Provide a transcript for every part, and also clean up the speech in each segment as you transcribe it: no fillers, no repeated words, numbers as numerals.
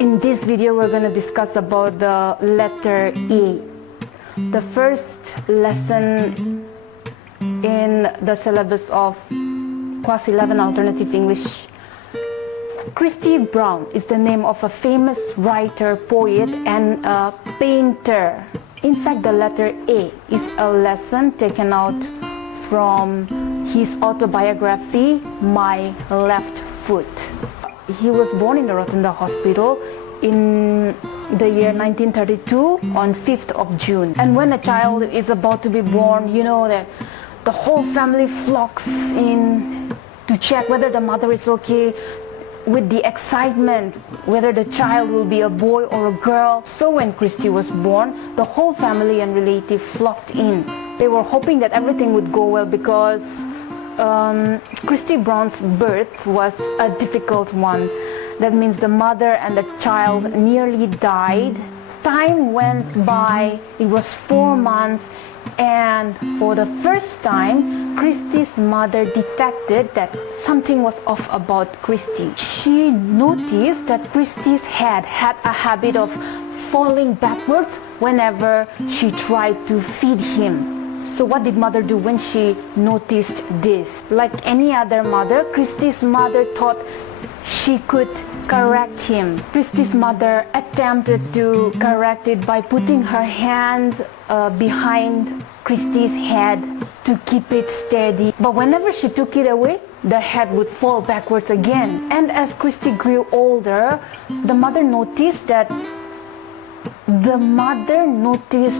In this video, we're going to discuss about the letter E. The first lesson in the syllabus of Class 11 Alternative English. Christy Brown is the name of a famous writer, poet, and a painter. In fact, the letter A is a lesson taken out from his autobiography, My Left Foot. He was born in the Rotunda Hospital in the year 1932 on 5th of June. And when a child is about to be born, you know that the whole family flocks in to check whether the mother is okay, with the excitement whether the child will be a boy or a girl. So when Christy was born, the whole family and relative flocked in. They were hoping that everything would go well because Christy Brown's birth was a difficult one. That means the mother and the child nearly died. Time went by, it was 4 months, and for the first time, Christy's mother detected that something was off about Christy. She noticed that Christy's head had a habit of falling backwards whenever she tried to feed him. So what did mother do when she noticed this? Like any other mother, Christy's mother thought she could correct him. Christy's mother attempted to correct it by putting her hand behind Christy's head to keep it steady. But whenever she took it away, the head would fall backwards again. And as Christy grew older, the mother noticed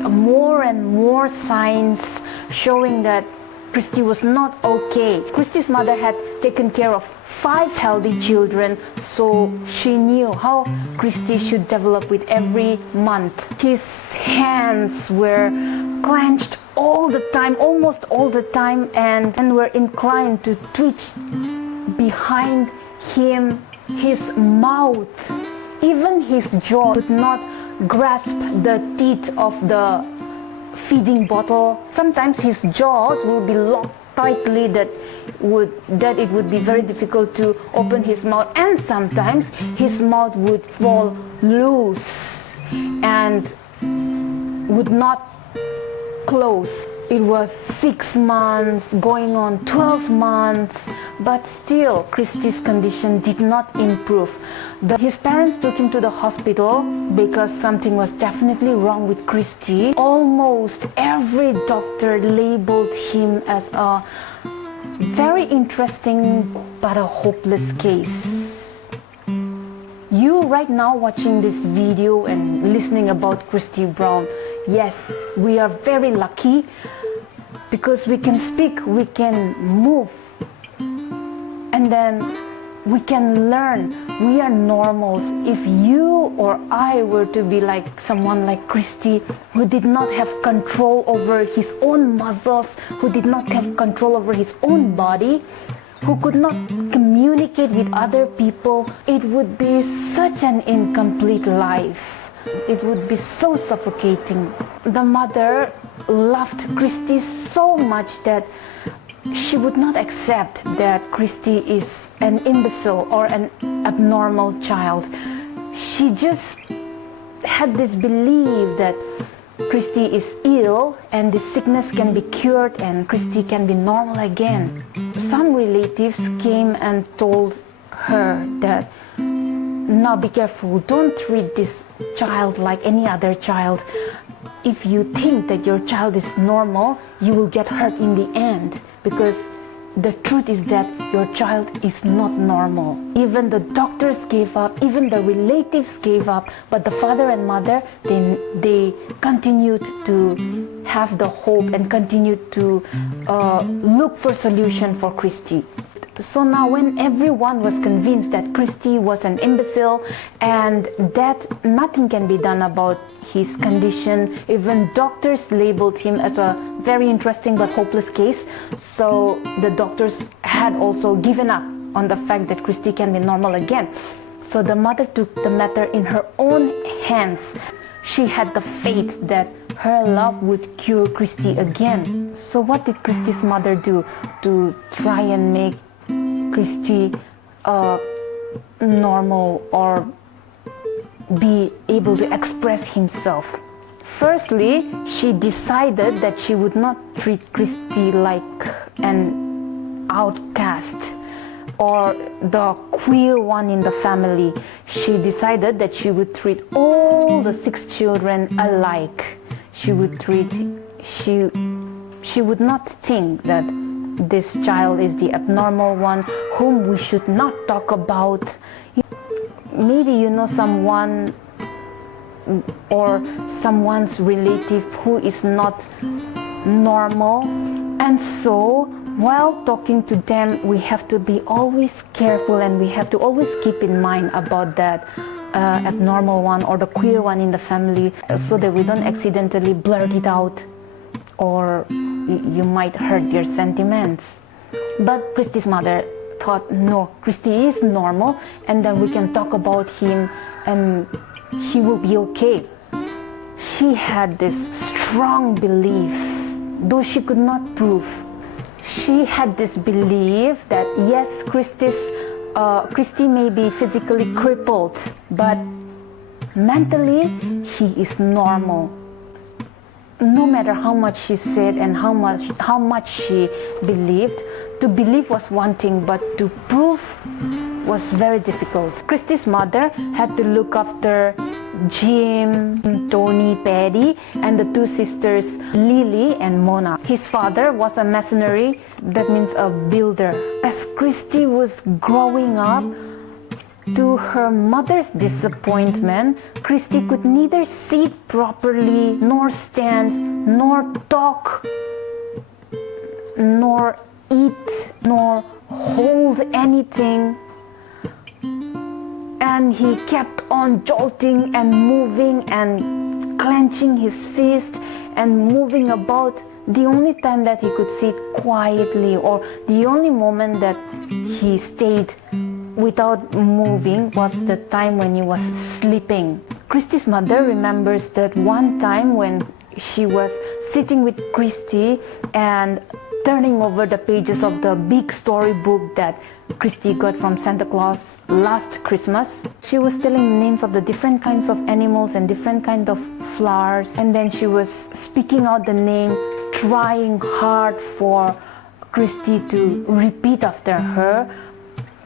more and more signs showing that Christy was not okay. Christy's mother had taken care of 5 healthy children, so she knew how Christy should develop with every month. His hands were clenched all the time, almost all the time, and were inclined to twitch behind him. His mouth, even his jaw, could not grasp the teeth of the feeding bottle. Sometimes his jaws will be locked tightly that it would be very difficult to open his mouth, and sometimes his mouth would fall loose and would not close. It was 6 months, going on 12 months, but still Christy's condition did not improve. His parents took him to the hospital because something was definitely wrong with Christy. Almost every doctor labeled him as a very interesting but a hopeless case. You right now watching this video and listening about Christy Brown, yes, we are very lucky because we can speak, we can move, and then we can learn. We are normals. If you or I were to be like someone like Christy, who did not have control over his own muscles, who did not have control over his own body, who could not communicate with other people, it would be such an incomplete life. It would be so suffocating. The mother loved Christy so much that she would not accept that Christy is an imbecile or an abnormal child. She just had this belief that Christy is ill and the sickness can be cured and Christy can be normal again. Some relatives came and told her that, now be careful, don't treat this child like any other child. If you think that your child is normal, you will get hurt in the end, because the truth is that your child is not normal. Even the doctors gave up, even the relatives gave up, but the father and mother, they continued to have the hope and continued to look for solution for Christy. So now when everyone was convinced that Christy was an imbecile and that nothing can be done about his condition, even doctors labeled him as a very interesting but hopeless case. So the doctors had also given up on the fact that Christy can be normal again. So the mother took the matter in her own hands. She had the faith that her love would cure Christy again. So what did Christy's mother do to try and make Christy normal or be able to express himself. Firstly, she decided that she would not treat Christy like an outcast or the queer one in the family. She decided that she would treat all the 6 children alike. She would not think that this child is the abnormal one whom we should not talk about. Maybe you know someone or someone's relative who is not normal, and so while talking to them we have to be always careful, and we have to always keep in mind about that abnormal one or the queer one in the family, so that we don't accidentally blurt it out, or you might hurt their sentiments. But Christy's mother thought, no, Christy is normal, and then we can talk about him and he will be okay. She had this strong belief, though she could not prove. She had this belief that yes, Christy may be physically crippled, but mentally he is normal. No matter how much she said and how much she believed, to believe was one thing, but to prove was very difficult. Christy's mother had to look after Jim, Tony, Paddy, and the 2 sisters, Lily and Mona. His father was a masonry, that means a builder. As Christy was growing up, to her mother's disappointment, Christy could neither sit properly, nor stand, nor talk, nor eat, nor hold anything. And he kept on jolting and moving and clenching his fist and moving about. The only time that he could sit quietly, or the only moment that he stayed without moving, was the time when he was sleeping. Christy's mother remembers that one time when she was sitting with Christy and turning over the pages of the big storybook that Christy got from Santa Claus last Christmas. She was telling names of the different kinds of animals and different kinds of flowers, and then she was speaking out the name, trying hard for Christy to repeat after her,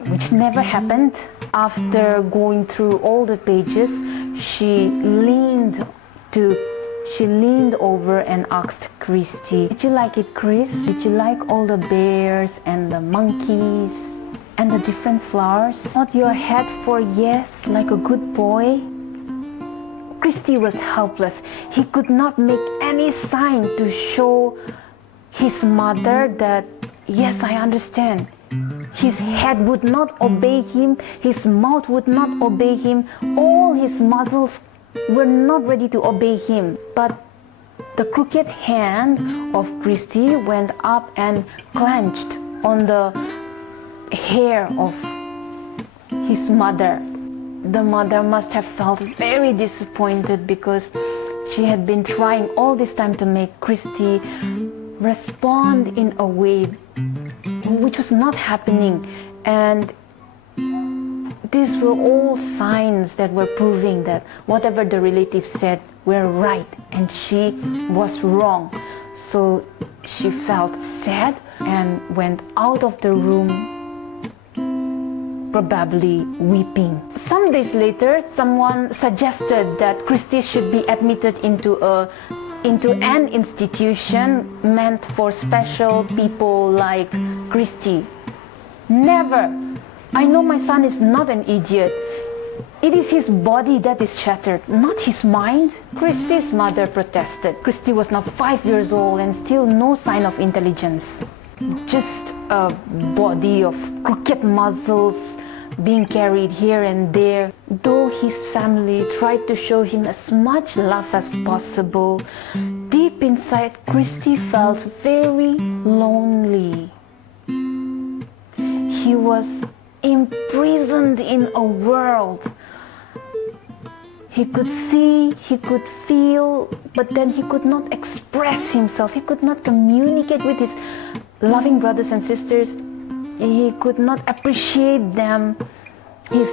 which never happened. After going through all the pages, she leaned over and asked Christy, "Did you like it, Chris? Did you like all the bears and the monkeys and the different flowers? Nod your head for yes, like a good boy." Christy was helpless. He could not make any sign to show his mother that, yes, I understand. His head would not obey him. His mouth would not obey him. All his muscles were not ready to obey him. But the crooked hand of Christy went up and clenched on the hair of his mother. The mother must have felt very disappointed, because she had been trying all this time to make Christy respond in a way which was not happening. And these were all signs that were proving that whatever the relatives said were right and she was wrong. So she felt sad and went out of the room, probably weeping. Some days later, someone suggested that Christy should be admitted into an institution meant for special people like Christy. Never! I know my son is not an idiot. It is his body that is shattered, not his mind. Christy's mother protested. Christy was now 5 years old and still no sign of intelligence. Just a body of crooked muscles being carried here and there. Though his family tried to show him as much love as possible, deep inside, Christy felt very lonely. He was imprisoned in a world. He could see, he could feel, but then he could not express himself. He could not communicate with his loving brothers and sisters. He could not appreciate them. His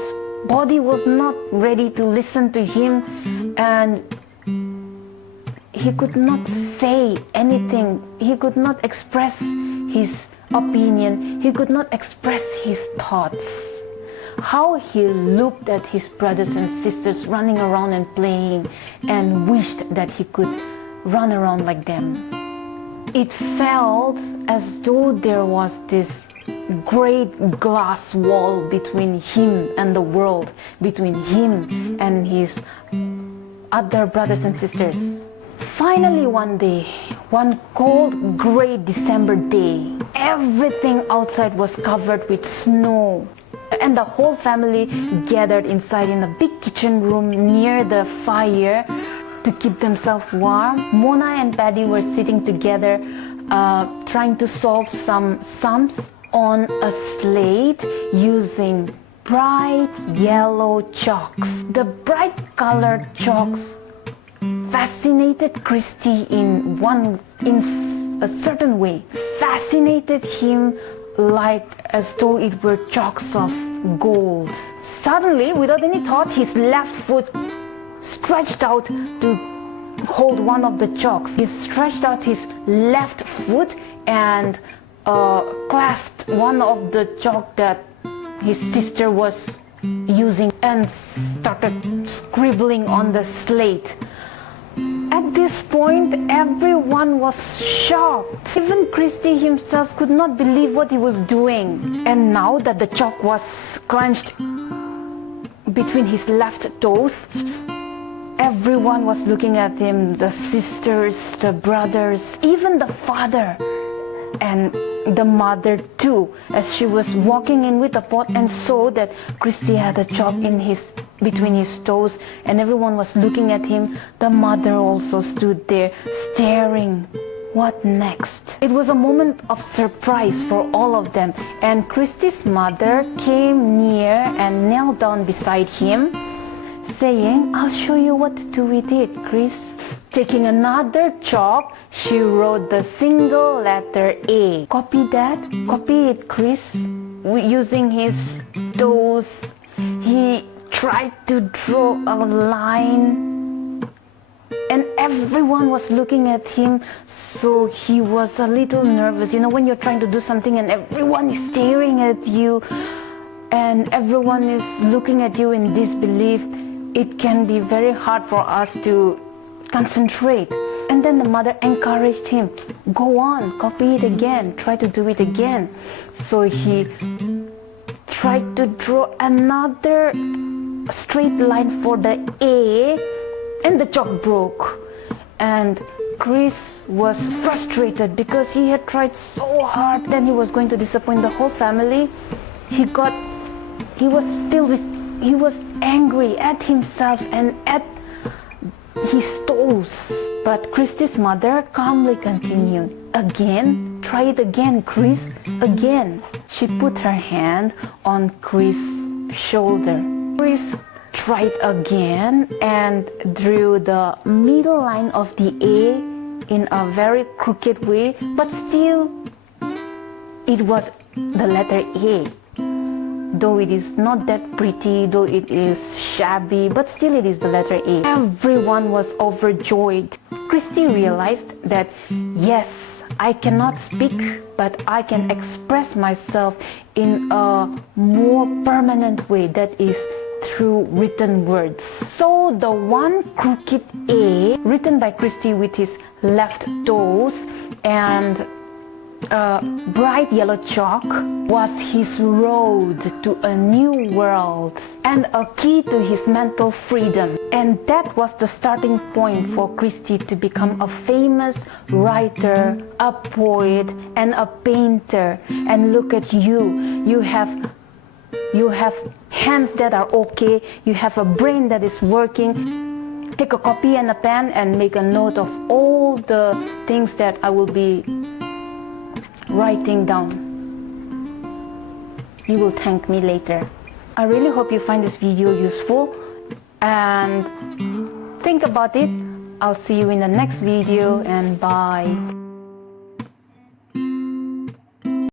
body was not ready to listen to him, and he could not say anything. He could not express his opinion. He could not express his thoughts. How he looked at his brothers and sisters running around and playing, and wished that he could run around like them. It felt as though there was this great glass wall between him and the world, between him and his other brothers and sisters. Finally, one day, one cold, gray December day, everything outside was covered with snow, and the whole family gathered inside in a big kitchen room near the fire to keep themselves warm. Mona and Paddy were sitting together trying to solve some sums on a slate using bright yellow chalks. The bright colored chalks fascinated Christy in a certain way, fascinated him like as though it were chalks of gold. Suddenly, without any thought, his left foot stretched out to hold one of the chalks. He stretched out his left foot and clasped one of the chalk that his sister was using and started scribbling on the slate. At this point, everyone was shocked. Even Christy himself could not believe what he was doing. And now that the chalk was clenched between his left toes, everyone was looking at him, the sisters, the brothers, even the father and the mother too, as she was walking in with a pot and saw that Christy had a chalk between his toes, and everyone was looking at him. The mother also stood there staring. What next? It was a moment of surprise for all of them, and Christy's mother came near and knelt down beside him, saying, "I'll show you what to do with it, Chris." Taking another chalk, she wrote the single letter A. Copy that. Copy it, Chris. Using his toes, he tried to draw a line, and everyone was looking at him, so he was a little nervous. You know, when you're trying to do something and everyone is staring at you and everyone is looking at you in disbelief, it can be very hard for us to concentrate. And then the mother encouraged him, "Go on, copy it again, try to do it again." So he tried to draw another straight line for the A, and the chalk broke. And Chris was frustrated because he had tried so hard. Then he was going to disappoint the whole family. He was angry at himself and at his toes. But Christy's mother calmly continued, "Again, try it again, Chris, again." She put her hand on Chris' shoulder. Chris tried again and drew the middle line of the A in a very crooked way, but still it was the letter A. Though it is not that pretty, though it is shabby, but still it is the letter A. Everyone was overjoyed. Christy realized that, yes, I cannot speak, but I can express myself in a more permanent way, that is through written words. So the one crooked A, written by Christy with his left toes and bright yellow chalk, was his road to a new world and a key to his mental freedom. And that was the starting point for Christy to become a famous writer, a poet, and a painter. And look at you. You have hands that are okay. You have a brain that is working. Take a copy and a pen and make a note of all the things that I will be writing down. You will thank me later. I really hope you find this video useful and think about it. I'll see you in the next video, and bye.